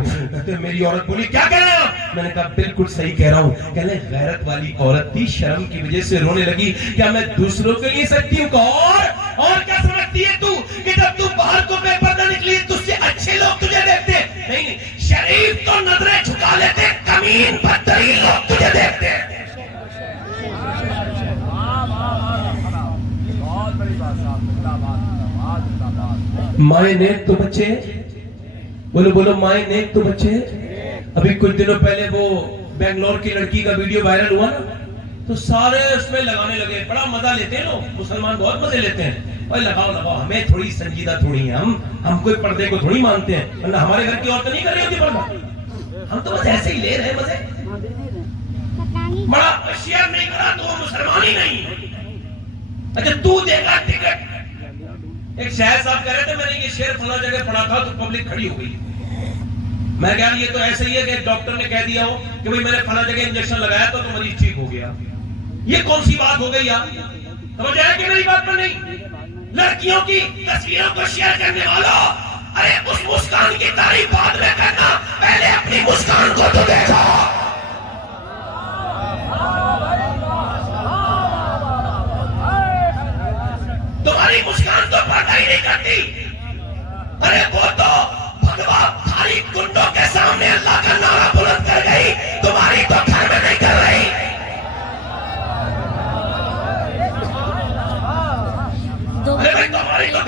میری عورت بولی کیا کہہ رہے ہو؟ میں نے کہا بالکل صحیح کہہ رہا ہوں. کہنے غیرت والی عورت تھی، شرم کی وجہ سے رونے لگی. کیا میں دوسروں کے لیے سکتی ہوں؟ اور کیا سمجھتی ہے تو کہ جب تو باہر کو بے پردہ نکلی تجھ سے اچھے لوگ تجھے دیکھتے؟ نہیں، شریف تو نظریں جھکا لیتے، کمین بدترین لوگ تجھے دیکھتے. مائیں نیک تو بچے، بولو مائیں نیک تو بچے. ابھی کچھ دنوں پہلے وہ بنگلور کی لڑکی کا ویڈیو وائرل ہوا نا، تو سارے اس میں لگانے لگے. بڑا مزہ لیتے ہیں لوگ، مسلمان بہت مزے لیتے ہیں. اوے لگاؤ، ہمیں تھوڑی سنجیدہ تھوڑی ہیں، ہم کوئی پردے کو تھوڑی مانتے ہیں. ورنہ ہمارے گھر کی عورتیں نہیں کر رہی ہوتی پردہ، ہم تو بس ایسے ہی لے رہے مزے. بڑا شیئر نہیں کرا تو وہ مسلمان ہی نہیں. اچھا تو دے گا ٹکٹ. ایک شاعر صاحب کہہ رہے تھے میں نے یہ شعر فلاں جگہ پڑھا تھا تو پبلک کھڑی ہو گئی. میں کہا یہ تو ایسے ہی ہے کہ ڈاکٹر نے کہہ دیا ہو کہ بھئی میں نے فلاں جگہ انجیکشن لگایا تو مریض ٹھیک ہو گیا. یہ کون سی بات ہو گئی یار؟ سمجھ آیا کہ میری بات پر نہیں؟ لڑکیوں کی تصویروں کو شیئر کرنے والوں، ارے اس مسکان کی تعریف بعد میں کرنا، پہلے اپنی مسکان کو تو دیکھو. تمہاری مسکان تو پردہ ہی نہیں کرتی. ارے وہ تو بھگوا بھاری کنڈوں کے سامنے اللہ کا نعرہ بلند کر گئی، تمہاری تو گھر میں نہیں کر رہی.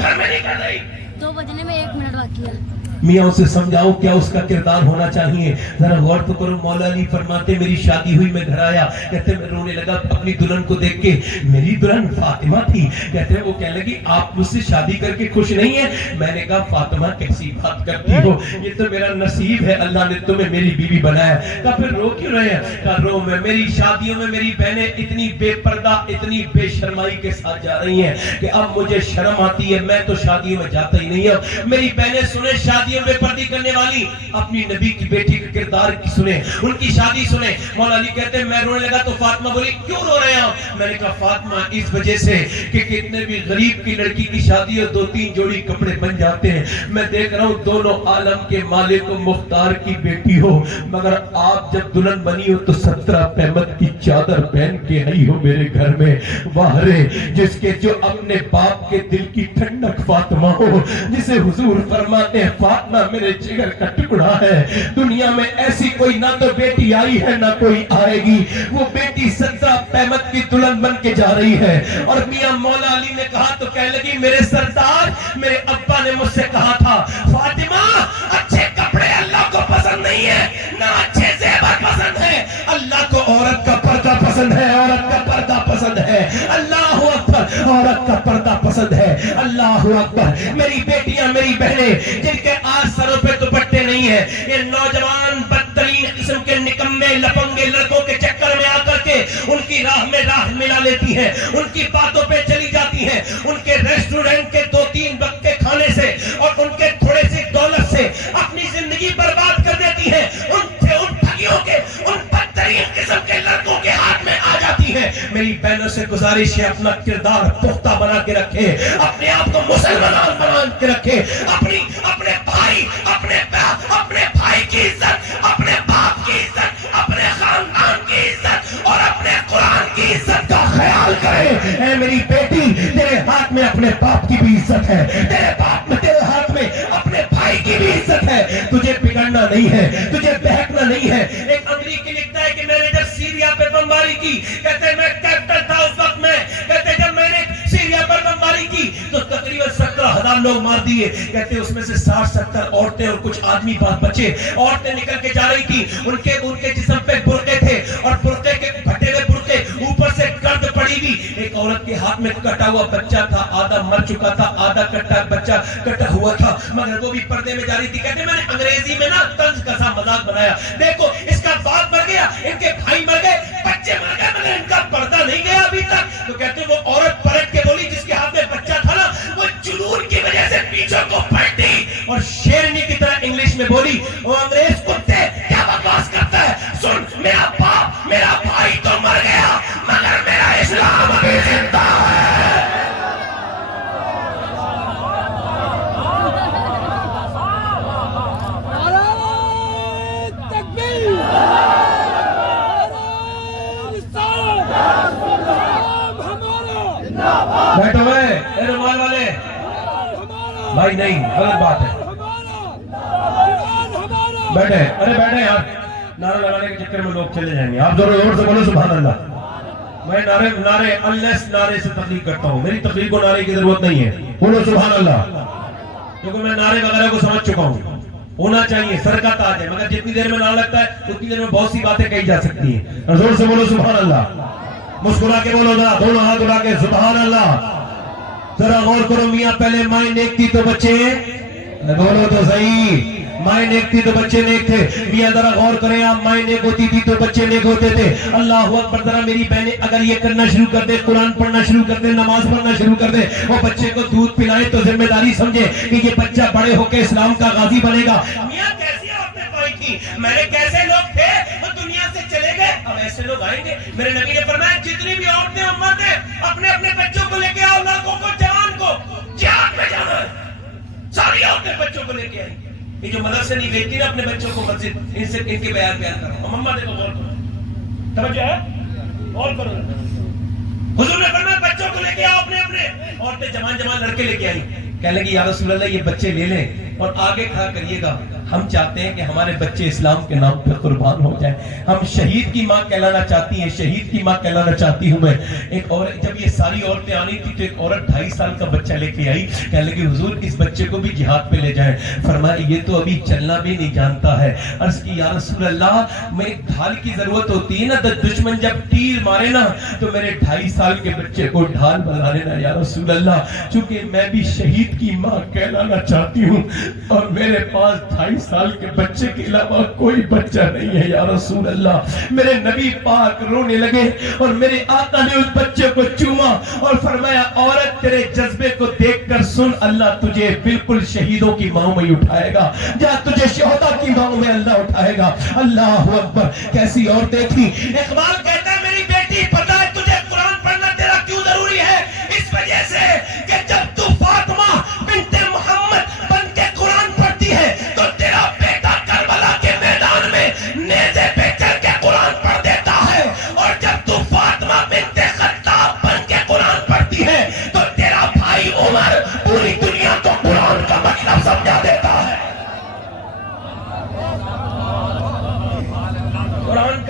گھر میں نہیں کر رہی. 2 بجنے میں 1 منٹ باقی ہے. میاں اسے سمجھاؤ کیا اس کا کردار ہونا چاہیے. ذرا غور تو کرو. مولا علی فرماتے میری شادی ہوئی میں گھر آیا, کہتے میں رونے لگا اپنی دلہن کو دیکھ کے. میری دلہن فاطمہ تھی. کہتے ہیں وہ کہنے لگی آپ مجھ سے شادی کر کے خوش نہیں ہیں. میں نے کہا فاطمہ کیسی بات کرتی ہو, یہ تو میرا نصیب ہے, اللہ نے تمہیں میری بیوی بنایا. کہا پھر رو کیوں رہے ہیں؟ کہا رو میں میری شادیوں میں میری بہنیں اتنی بے پردہ اتنی بے شرمائی کے ساتھ جا رہی ہیں کہ اب مجھے شرم آتی ہے. میں تو شادیوں میں جاتا ہی نہیں ہوں. میری بہنیں سنیں شادی بے پردی کرنے والی اپنی نبی کی بیٹی کا کردار کی سنیں, ان کی شادی سنیں. مولا علی کہتے ہیں میں رونے لگا تو فاطمہ بولی کیوں رو رہے ہیں؟ میں نے کہا فاطمہ اس وجہ سے کہ کتنے بھی غریب کی لڑکی کی شادی ہو 2-3 جوڑی کپڑے بن جاتے ہیں. میں دیکھ رہا ہوں دونوں عالم کے مالک و مختار کی بیٹی ہو, مگر آپ جب دلہن بنی ہو تو 17 پیمت کی چادر پہن کے آئی ہو میرے گھر میں. واہ رے جس کے جو اپنے باپ کے دل کی ٹھنڈک فاطمہ ہو, جسے حضور فرماتے ہیں فاطمہ میرے جگر کا ٹکڑا ہے. دنیا میں ایسی کوئی نہ تو بیٹی آئی ہے نہ کوئی آئے گی. وہ بیٹی 17 پیمت کی دلہن بن کے جا رہی ہے. اور میاں مولا علی نے کہا تو کہنے لگی میرے سردار میرے ابا نے مجھ سے کہا تھا فاطمہ اچھے کپڑے اللہ کو پسند نہیں ہے نہ اچھے زیور پسند ہے. اللہ کو عورت کا پردہ پسند ہے, عورت کا پردہ پسند ہے. اللہ اکبر, عورت کا پردہ پسند ہے. اللہ اکبر. میری بیٹیاں میری بہنیں جن کے آج سروں پہ دوپٹے نہیں ہیں, یہ نوجوان بدترین قسم کے نکمے لپنگے لڑکوں کے چکر میں آ کر کے ان کی راہ میں راہ ملا لیتی ہیں, ان کی باتوں پہ چلی جاتی ہیں, ان کے ریسٹورنٹ کے 2-3 وقت کے کھانے سے اور ان کے تھوڑے سی دولت سے اپنی زندگی برباد کر دیتی ہیں. ان ٹھگیوں کے ان بدترین قسم کے لڑکوں کے ہاتھ میں آ جاتی ہیں. میری بہنوں سے گزارش ہے اپنا کردار پختہ بنا کے رکھے, اپنے آپ کو مسلمان بنا کے رکھے, اپنے بھائی کی عزت, اپنے باپ کی عزت, اپنے خاندان کی عزت اور اپنے قرآن کی عزت کا خیال کرے. اے میری بیٹی تیرے ہاتھ میں اپنے باپ کی بھی عزت ہے, تیرے ہاتھ میں اپنے بھائی کی بھی عزت ہے. تجھے بگڑنا نہیں ہے, تجھے بہکنا نہیں ہے. ایک امریکی لکھتا ہے کہ میں نے جب سیریا پہ بمباری کی, کہتے میں کیپٹن تھا اس وقت میں, کہتے جب میں نے سیریا پر بمباری کی تو تقریباً 17,000 لوگ مار دیے. کہتے اس میں سے 60-70 عورتیں اور کچھ آدمی بچے. عورتیں نکل کے جا رہی تھی, ان کے جسم پہ برقعے تھے اور برقعے کے پھٹے ہوئے برقعے, اوپر سے گرد پڑی ہوئی. ایک عورت کے ہاتھ میں کٹا ہوا بچہ تھا, آدھا مر چکا تھا, آدھا کٹا بچہ کٹا ہوا تھا, مگر وہ بھی پردے میں جا رہی تھی. کہتے میں نے انگریزی میں نا طنز کا سا مذاق بنایا, دیکھو اس کا باپ مر گیا, ان کے بھائی مر گئے, بچے مر گئے, مگر ان کا پردہ نہیں گیا ابھی تک. تو کہتے وہ عورت پلٹ کے بولی جس کے ہاتھ میں بچہ تھا نا, وہ جنون کی وجہ سے پیچھے کو پلٹی اور شیرنی کی طرح انگلش میں بولی وہ انگریز کتے کیا بکواس کرتا ہے, سن میرا باپ میرا بھائی تو مر گیا مگر میرا اسلام ابھی زندہ ہے. بیٹھو اے رومال والے بھائی, نہیں غلط بات ہے. بیٹھے, ارے بیٹھے یار, نعرہ لگانے کے چکر میں لوگ چلے جائیں گے. آپ زور سے بولو سبحان اللہ. میں نعرے سے تقریر کرتا ہوں, میری تقریر کو نعرے کی ضرورت نہیں ہے. بولو سبحان اللہ, کیونکہ میں نعرے وغیرہ کو سمجھ چکا ہوں. ہونا چاہیے سرکت آ جائے, مگر جتنی دیر میں نعرہ لگتا ہے اتنی دیر میں بہت سی باتیں کہی جا سکتی ہیں. زور سے بولو سبحان اللہ, مسکرا کے بولو ذرا, دونوں ہاتھ اٹھا کے سبحان اللہ. ذرا غور کرو میاں, پہلے مائیں نیک تھی تو بچے, بولو تو صحیح, مائیں نیک تھی تو بچے نیک تھے. میاں ذرا غور کریں آپ, مائیں نیک ہوتی تھی تو بچے نیک ہوتے تھے. اللہ اکبر. ذرا میری بہنیں اگر یہ کرنا شروع کر دے, قرآن پڑھنا شروع کر دے, نماز پڑھنا شروع کر دے, وہ بچے کو دودھ پلائیں تو ذمہ داری سمجھے کہ یہ بچہ بڑے ہو کے اسلام کا غازی بنے گا. میاں کیسی عورتیں پائی تھی, میں نے کیسے لوگ تھے وہ دنیا سے چلے گئے, اب ایسے لوگ آئیں گے. میرے نبی نے فرمایا جتنی بھی عورتیں امت ہیں اپنے اپنے بچوں کو لے کے آؤ, لاکھوں کو جوان کو جہاد میں جانا ہے. ساری عورتیں بچوں کو لے کے آئیں. یہ جو مدرسے نہیں بھیجتی نا اپنے بچوں کو مسجد, ان کے بیان کر رہا ہوں. مما دیکھو غور کرو, توجہ ہے, غور کرو. حضور نے فرمایا بچوں کو لے کے آؤ اپنے اپنے. عورتیں جوان لڑکے لے کے آئی, کہنے لگی یا رسول اللہ یہ بچے لے لیں اور آگے کھڑا کریے گا, ہم چاہتے ہیں کہ ہمارے بچے اسلام کے نام پہ قربان ہو جائیں. ہم شہید کی ماں کہلانا چاہتی ہیں, شہید کی ماں کہلانا چاہتی ہوں میں. ایک اور جب یہ ساری عورتیں آنی تھی تو ایک عورت 2.5 سال کا بچہ لے کے آئی, کہنے لگی حضور اس بچے کو بھی جہاد پہ لے جائیں. فرمایا یہ تو ابھی چلنا بھی نہیں جانتا ہے. عرض کی یا رسول اللہ میں ڈھال کی ضرورت ہوتی ہے نا, تو دشمن جب تیر مارے نا تو میرے 2.5 سال کے بچے کو ڈھال بنا لینا یا رسول اللہ, چونکہ میں بھی شہید کی ماں کہلانا چاہتی ہوں اور میرے پاس 2.5 سال کے بچے کے علاوہ کوئی بچہ نہیں ہے یا رسول اللہ. میرے نبی پاک رونے لگے اور میرے آقا نے اس بچے کو چوما اور فرمایا عورت تیرے جذبے کو دیکھ کر سن, اللہ تجھے بالکل شہیدوں کی ماں میں اٹھائے گا, جہاں تجھے شہداء کی ماں میں اللہ اٹھائے گا. اللہ اکبر. کیسی عورتیں تھیں. اقبال کہتا ہے میری بیٹی پتہ ہے تجھے قرآن پڑھنا تیرا کیوں ضروری ہے؟ اس وجہ سے کہ جب تو فاطمہ بنت محمد بن کے قرآن پڑھتی ہے تو تیرا بیٹا کربلا کے میدان میں نیزے پہ چل کے قرآن پڑھ دیتا ہے, اور جب تو فاطمہ بنت خطاب بن کے قرآن پڑھتی ہے تو تیرا بھائی عمر پوری دنیا کو قرآن کا مطلب سمجھا دیتا ہے. قرآن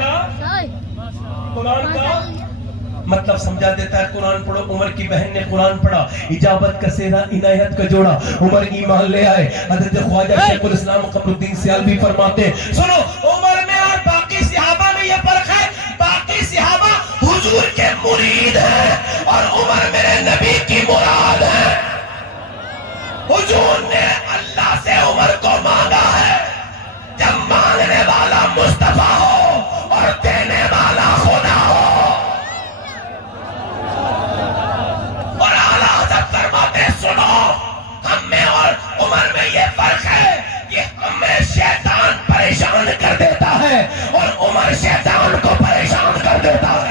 کا مطلب سمجھا دیتا ہے. قرآن پڑھو. عمر کی بہن نے قرآن پڑھا, اجابت کا سیرا عنایت کا جوڑا, عمر ایمان لے آئے. حضرت خواجہ شیخ الاسلام قمر الدین سیالوی فرماتے ہیں سنو عمر میں اور باقی صحابہ میں یہ فرق ہے, باقی صحابہ حضور کے مرید ہیں اور عمر میرے نبی کی مراد ہے. حضور نے اللہ سے عمر کو مانگا ہے. جب مانگنے والا مصطفیٰ ہو اور دینے والا خدا ہو. اور اعلیٰ حضرت فرماتے سنو ہم میں اور عمر میں یہ فرق ہے کہ ہمیں شیطان پریشان کر دیتا ہے اور عمر شیطان کو پریشان کر دیتا ہے.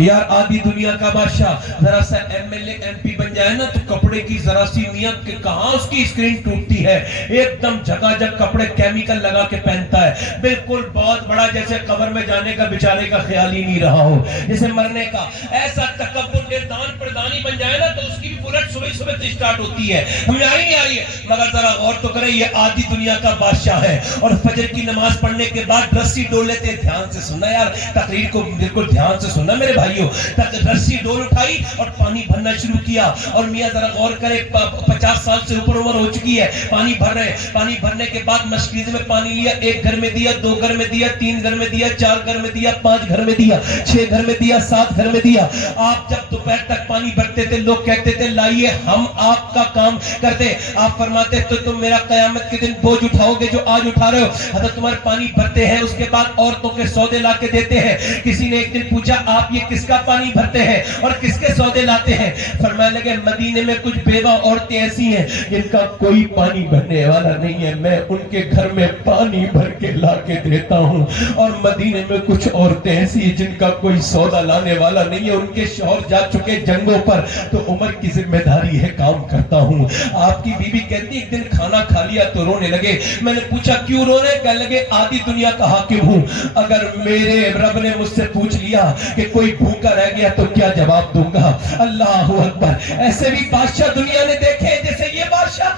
یار آدھی دنیا کا بادشاہ ذرا سا M L A M P بن جائے نا تو کپڑے کی ذرا سی نیت کہ کہاں اس کی اسکرین ٹوٹتی ہے, ایک دم جگہ جگ کپڑے کیمیکل لگا کے پہنتا ہے, بالکل بہت بڑا جیسے قبر میں جانے کا بیچارے کا خیال ہی نہیں رہا ہو, جیسے مرنے کا. ایسا تکبر کے دان پردانی بن جائے نا تو اس کی بھی بلٹ صبح صبح سے اسٹارٹ ہوتی ہے. ہمیں آئی نہیں آ رہی ہے مگر ذرا غور تو کریں, یہ آدھی دنیا کا بادشاہ ہے اور فجر کی نماز پڑھنے کے بعد رسی ڈول لیتے. دھیان سے سننا یار, تقریر کو بالکل دھیان سے سننا میرے بھائی. رسی ڈول اٹھائی اور پانی بھرنا شروع کیا, اور میاں ذرا غور کرے 50 سال سے اوپر عمر ہو چکی ہے, پانی بھر رہے. پانی بھرنے کے بعد مشکیزے میں پانی لیا, 1 گھر میں دیا, 2 گھر میں دیا, 3 گھر میں دیا, 4 گھر میں دیا, 5 گھر میں دیا, 6 گھر میں دیا, 7 گھر میں دیا. آپ جب دوپہر تک پانی بھرتے تھے لوگ کہتے تھے لائیے ہم آپ کا کام کرتے. آپ فرماتے تو تم میرا قیامت کے دن بوجھ اٹھاؤ گے جو آج اٹھا رہے ہو. حضرت تمہارے پانی بھرتے ہیں, اس کے بعد عورتوں کے سودے لا کے دیتے ہیں. کسی نے ایک دن پوچھا آپ یہ کس کا پانی بھرتے ہیں اور کس کے سودے لاتے ہیں؟ فرمانے لگے مدینے میں کچھ بیوہ عورتیں ایسی ہیں جن کا کوئی پانی بھرنے والا نہیں ہے, میں ان کے گھر میں پانی بھر کے لا کے دیتا ہوں. اور مدینے میں کچھ عورتیں ایسی ہیں جن کا کوئی سودا لانے والا نہیں ہے, ان کے شوہر جا چکے جنگوں پر, تو عمر کی ذمہ داری ہے کام کرتا ہوں. آپ کی بیوی کہتی ایک دن کھانا کھا لیا تو رونے لگے. میں نے پوچھا کیوں رو رہے؟ کہنے لگے آدھی دنیا کا حاکم ہوں, اگر میرے رب نے مجھ سے پوچھ لیا کہ کوئی بھوکا رہ گیا تو کیا جواب دوں گا؟ اللہ اکبر. ایسے بھی بادشاہ دنیا نے دیکھے جیسے یہ بادشاہ